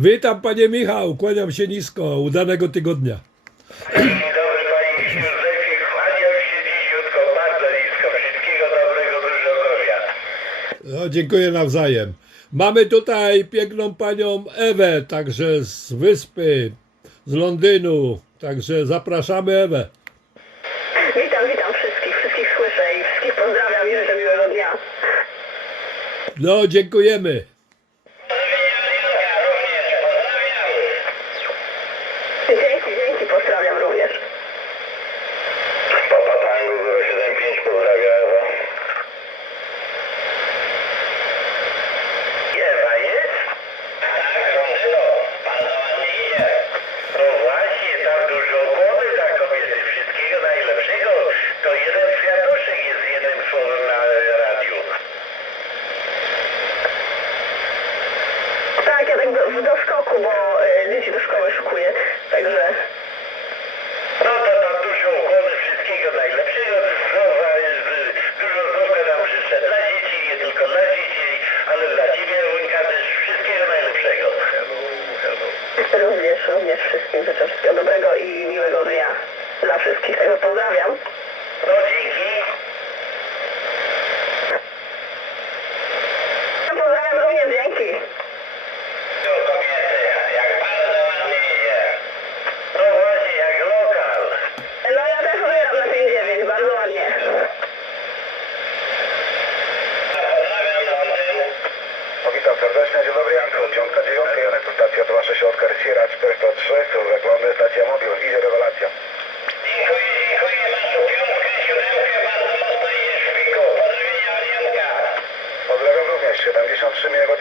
Witam panie Michał, kłaniam się nisko, udanego tygodnia. Dzień dobry Panie Józefie, kłaniam się bardzo nisko. Wszystkiego dobrego, dużo zdrowia. No, dziękuję nawzajem. Mamy tutaj piękną panią Ewę, także z wyspy, z Londynu, także zapraszamy Ewę. Witam, witam wszystkich, wszystkich słyszę i wszystkich pozdrawiam i życzę miłego dnia. No, dziękujemy. Ciebie, Łuńka, też wszystkiego najlepszego. Hello, hello. również, również wszystkim życzę wszystkiego dobrego i miłego dnia dla wszystkich, także pozdrawiam. No dzięki. sonido